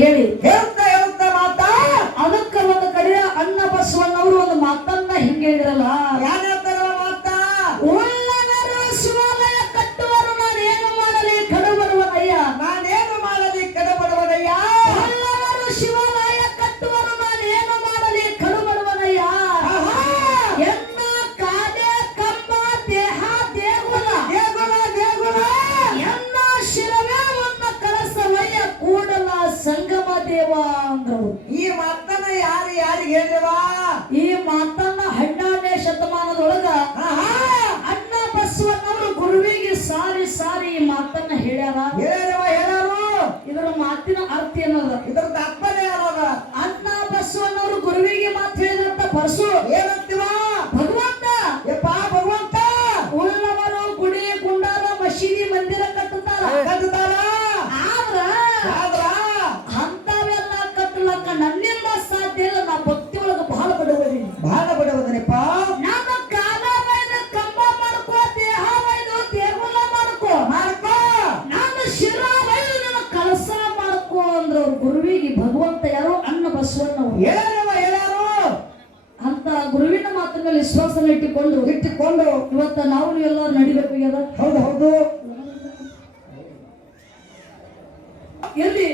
ಹೇಳಿದೆ ನಾನು ಎಲ್ಲ ನಡಿಬೇಕು ನಡಿಬೇಕಾಗ್ಯದ ಹೌದು ಹೌದು. ಎಲ್ಲಿ?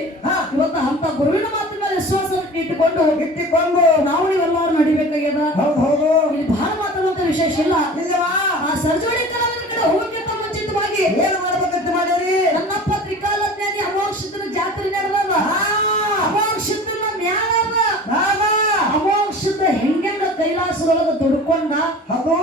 ಇವತ್ತು ಅಂತ ಗುರುವಿನ ಮಾತಿನ ಮೇಲೆ ವಿಶ್ವಾಸ ಇಟ್ಟುಕೊಂಡು ಇಟ್ಟುಕೊಂಡು ನಾವು ಎಲ್ಲರೂ ನಡಿಬೇಕಾಗ್ಯದ ಹೌದು ಹೌದು. ಇಲ್ಲಿ ಬಹಳ ಮಾತಾಡುವಂತ ವಿಶೇಷ ಇಲ್ಲ. ನಿಜವಾ? ಆ ಸರ್ಜೋಡಿ ಕಡೆ ಹೋಗಕ್ಕಿಂತ ಮುಂಚಿತವಾಗಿ ಏನು ಮಾಡ್ಬೇಕಂತ ಮಾಡಿರಿ? ನನ್ನಪ್ಪ ತ್ರಿಕಾಲಜ್ಞಾನಿ ಅಮೋಕ್ಷಿತನ ಜಾತ್ರೆ ನಡೆದಲ್ಲ ಅಮೋಕ್ಷಿತನ ಮ್ಯಾಲ ಅಮೋಕ್ಷಿತ ಹೆಂಗೆಂದ ಕೈಲಾಸದೊಳಗೆ ದುಡ್ಕೊಂಡ ಅದು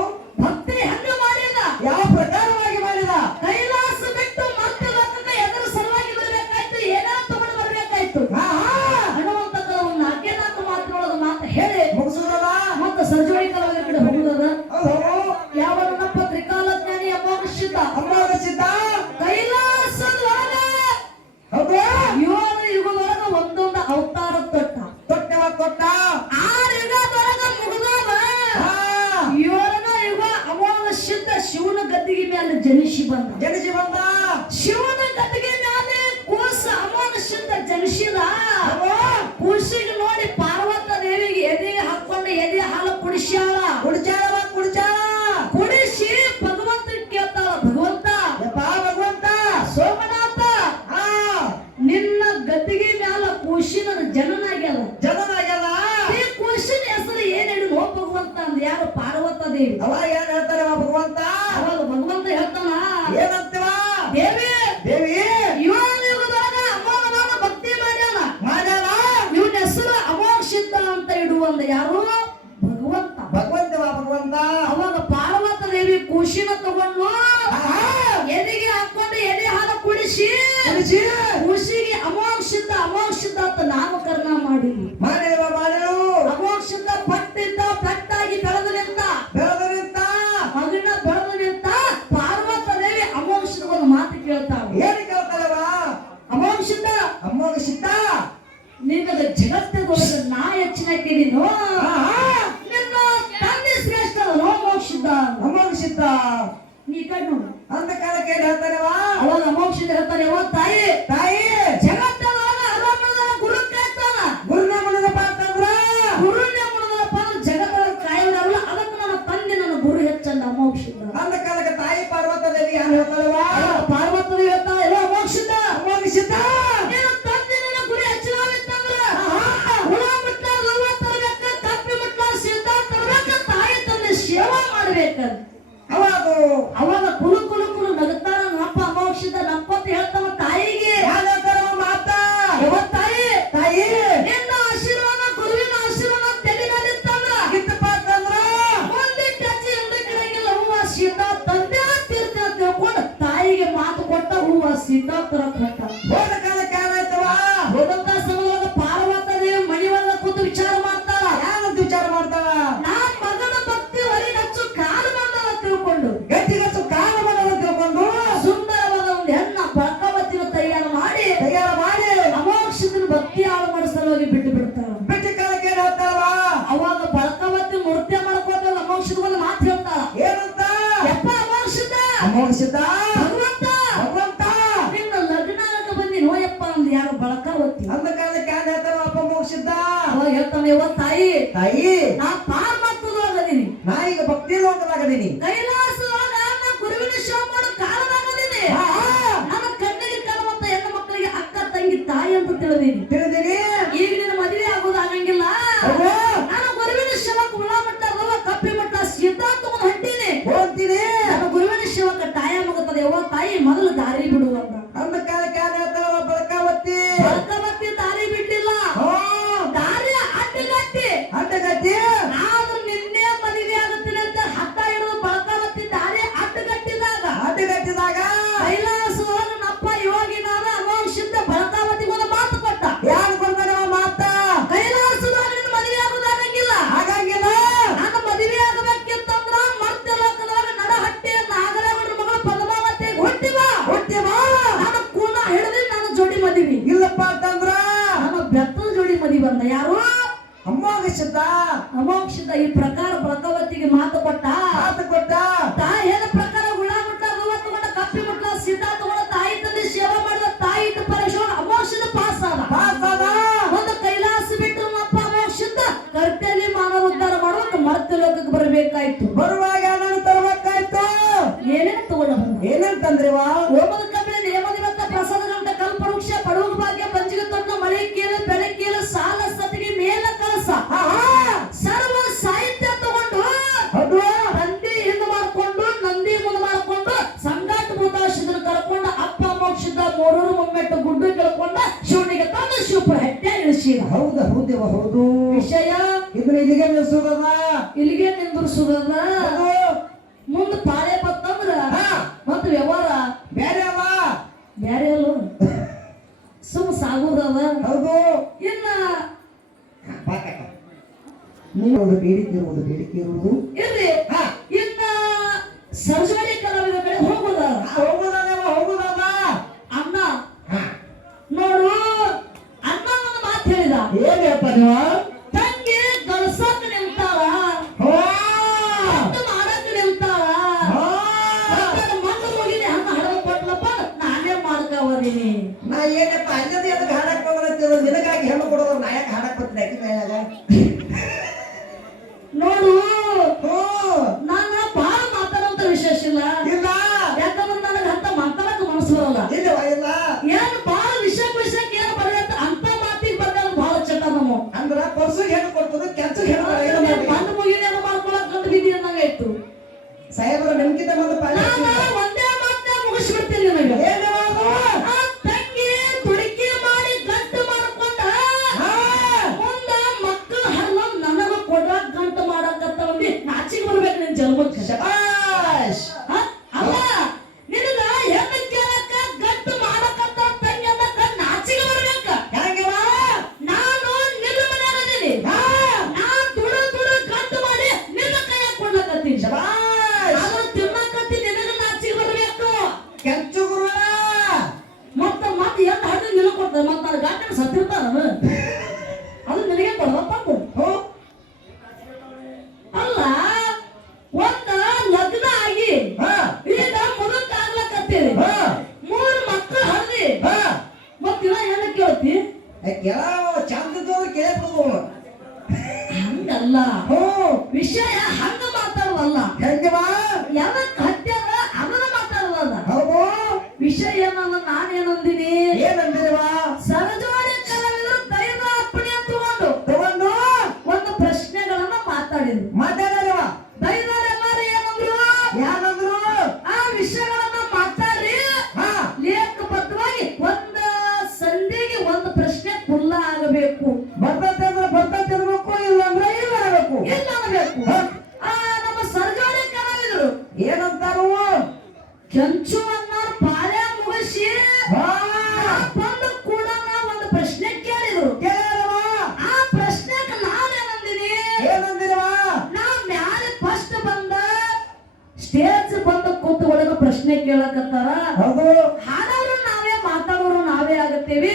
ಹಾಲುವನ್ನು ಎದೆಗೆ ಹಾಕೊಂಡು ಎದೆ ಹಾಲು ಕುಡಿಸಿ ಕುಡಿಸಿಗೆ ಅಮೋಕ್ಷಿತ ಅಮೋಕ್ಷಿತ ಅಂತ ನಾಮಕರಣ ಮಾಡಿ. ಅಮೋಕ್ಷಿತ ಪಟ್ಟಿದ್ದ ಪಟ್ಟಾಗಿ ಬೆಳೆದು ನಿಂತ. ಬೆಳೆದು ನಿಂತ. ಮಗಿನ ಬೆಳೆದು ನಿಂತ ಪಾರ್ವತ ದೇವಿ ಅಮೋಕ್ಷಿತ ಒಂದು ಮಾತು ಕೇಳ್ತಾವ ಏನು ಕೇಳ್ತಾಳ ಅಮೋಕ್ಷಿತ ಅಮೋಕ್ಷಿತ ನಿನ್ನ ಜಗತ್ತಿಗೋಸ್ಕರ ನಾ ಹೆಚ್ಚಿನ ನೀನು. ನಿನ್ನ ತಂದೆ ಶ್ರೇಷ್ಠ ಅಮೋಕ್ಷಿತ ಅಮೋಕ್ಷಿತ ಈ ಕಣ್ಣು. ಅಂತ ಕಾಲಕ್ಕೆ ಹೇಳ್ತಾರವ ಅವಾಗ ಮೋಕ್ಷದ ಹೇಳ್ತಾರೆ ಓ ತಾಯಿ? ತಾಯಿ! sin otro tratamiento. ತಾಯಿ. ತಾಯಿ. ನಾ ಪಾರ್ ಮಾಡ್ತದ ನಾ ಈಗ ಭಕ್ತಿ ಲೋಕದಾಗದೀನಿ ಕೈಲಾ ಮಾಡ್ತೇವ ನನ್ನ ಕೂನ ಹಿಡಿದ್ರೆ ನನ್ನ ಜೋಡಿ ಮದಿವಿ. ಇಲ್ಲಪ್ಪ ಅಂತಂದ್ರ? ನನ್ನ ಬೆತ್ತದ ಜೋಡಿ ಮದಿ ಬಂದ ಯಾರು? ಅಮೋಘ ಶಬ್ದ ಈ ಪ್ರಕಾರ ಭಗವತಿಗೆ ಮಾತು ಕೊಟ್ಟ ಒಮ್ಮದ ಕಮಲ ನೇಮದಿವತ್ತ ಪ್ರಸಾದದಂತ ಕಲ್ಪವೃಕ್ಷ ಪಡುವ ಭಾಗ್ಯ ಪಂಚಿಗೆ ಮಳೆ ಕೀಳು ಬೆಳೆ ಕೀಳು ಸಾಲ ಸತ್ತಿಗೆ ಮೇಲ ಕಲಸ ಸರ್ವ ಸಾಹಿತ್ಯ ತಗೊಂಡು ನಂದಿ ಹಿಂದ್ ಮಾಡ್ಕೊಂಡು ನಂದಿ ಮುಂದ ಮಾಡ್ಕೊಂಡು ಸಂಗಾಟ ಮುದಾಶಿದ್ರ ಕರ್ಕೊಂಡು ಅಪ್ಪ ಮೋಕ್ಷದ ಮೂರೂರು ಮುಮ್ಮೆಟ್ಟು ಗುಡ್ಡು ಕೇಳ್ಕೊಂಡ ಶಿವನಿಗೆ ತಂದು ಶಿವಪುರ ಹೆಟ್ಟೆ ಇಳಿಸಿದ ಹೌದು ಹೌದೇವ ಹೌದು. ವಿಷಯ? ಇದನ್ನ ಇಲ್ಲಿಗೆ ನಿಲ್ಸೋದನ್ನ? ಬೇರೆ ಅವ ಸುಮ್ ಸಾಗುದವ? ಹೌದು. ಇಲ್ಲ. ಬೇಡಿಕೆ ಇರುವುದು ಬೇಡಿಕೆ ಇರುವುದು. ಇರ್ಲಿ. ಇನ್ನ ಕಡೆ ಹೋಗುದ? ಹೋಗುದಾದವ ಹೋಗುದಾದ ಅನ್ನ ನೋಡು ಅನ್ನ ಒಂದು ಮಾತು ಹೇಳಿದ. ಏನ್ ನೀವು ಏನಪ್ಪ ಅಂಜದಿ ಅದಕ್ಕೆ ಹಾಡಕ್ ಹೋಗಲ್ಲ ನಿನಗಾಗಿ ಹೆಣ್ಣು ಕೊಡೋದ್ರ ನಾಯಕ ಹಾಡಕ್ ಕೆಂಚುವನ್ನ ಪಾಳೆ ಮುಗಿಸಿ ಬಂದು ಕೂಡ ಒಂದು ಪ್ರಶ್ನೆ ಕೇಳಿದ್ರು. ಆ ಪ್ರಶ್ನೆಗೆ ನಾನೇನಂದಿನಿ? ಏನಂದಿರುವ ನಾ ಮ್ಯಾಲೆ ಫಸ್ಟ್ ಬಂದ ಸ್ಟೇಜ್ ಬಂದು ಕೂತು ಒಳಗೆ ಪ್ರಶ್ನೆ ಕೇಳಕತ್ತಾರ. ಹೌದು. ಹಾಗಾದ್ರೆ ನಾವೇ ಮಾತಾಡೋರು ನಾವೇ ಆಗತ್ತೀವಿ.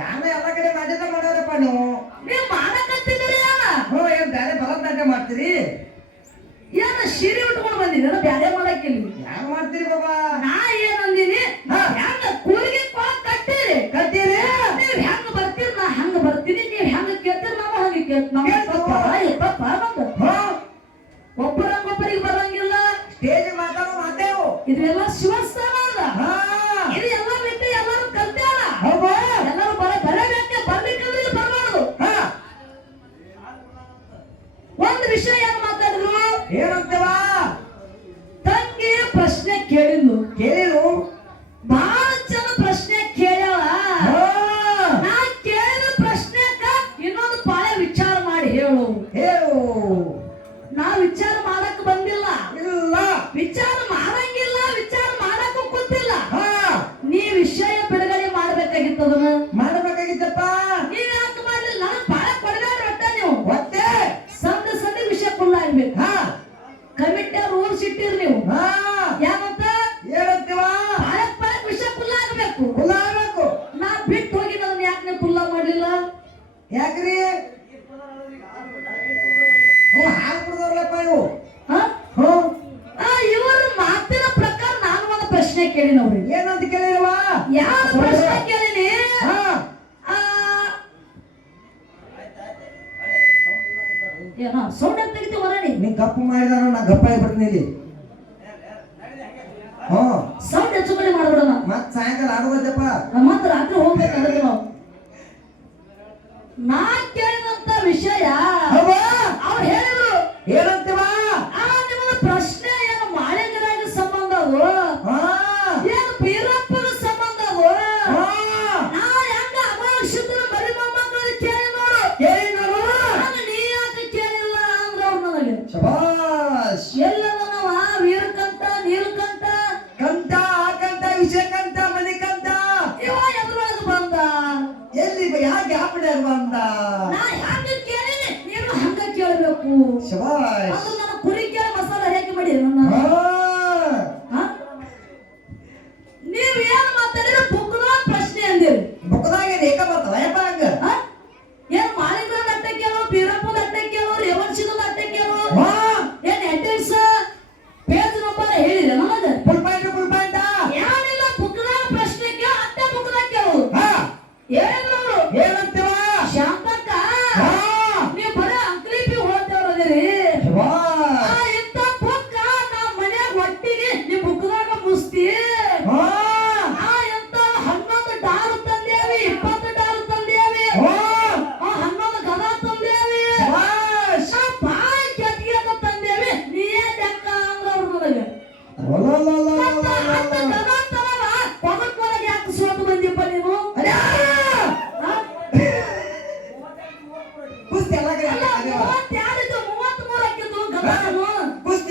ಧ್ಯಾನ ಎಲ್ಲ ಕಡೆ ನಾಟ್ಯದ ಮಾಡೋರಪ್ಪ ನೀವು? ನೀವು ಮಾಡಕತ್ತಿದ್ದೀರಿ ಏನ ಹ್ಞೂ ಏನು ಬೇರೆ ಭರತನಾಟ್ಯ ಮಾಡ್ತೀರಿ? ಏನ ಸೀರೆ ಉಟ್ಕೊಂಡು ಬಂದಿದ್ದೀರ? ಬ್ಯಾರೆ ಮಾಡಕ್ಕಿಲ್ಲ ಹ್ಯಾಂಗ ಮಾಡ್ತೀರಿ ಬಾಬಾ? ನಾ ಏನ್ ಅಂದಿನಿ? ಹ್ಯಾಂಗ ಕೂರಿಗೆ ಕೊಳ ಕಟ್ಟಿರಿ? ಕಟ್ಟಿರಿ? ನೀವು ಹೆಂಗ ಬರ್ತೀರಿ? ನಾ ಹಂಗ ಬರ್ತೀನಿ? ನೀವು ಹೆಂಗ ಕೇಳ್ತೀರಿ? ನಾವು ಹಂಗ ಕೇಳ್ತೀವಿ ನಮ್ಗೆ ತಪ್ಪ ತಪ್ಪ ಬಂದು ಒಬ್ಬರಂಗೊಬ್ಬರಿಗೆ ಬರಂಗಿಲ್ಲ. ಸ್ಟೇಜ್ ಮಾತಾಡೋ ಮಾತೇವು ಇದೆಲ್ಲ ಶಿವಸ್ತ ವಿಚಾರ ಮಾಡಂಗಿಲ್ಲ ವಿಚಾರ ಮಾಡಕ್ಕೂ ಗೊತ್ತಿಲ್ಲ ನೀ ವಿಷಯ ಬಿಡುಗಡೆ ಮಾಡ್ಬೇಕಾಗಿತ್ತದನ್ನ? ಮಾಡಬೇಕಾಗಿತ್ತಪ್ಪ. ಕೇಳಿ ನೋಡ್ರಿ ಏನಂತ ಕೇಳಿರುವ ಯಾವ ಪ್ರಶ್ನೆ ಕೇಳಿನಿ? ಸೌಂಡ್ ಅಂತ ತೆಗಿತೀವಿ ಹೊರಡಿ ನೀ ಗಪ್ಪ ಮಾಡಿದಾನ ನಾ ಗಪ್ಪ ಬರ್ತೀನಿ ಇಲ್ಲಿ.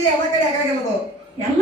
ಎಲ್ಲ ಕಡೆ ಹಾಗಾಗಿಲ್ಲದು ಎಲ್ಲ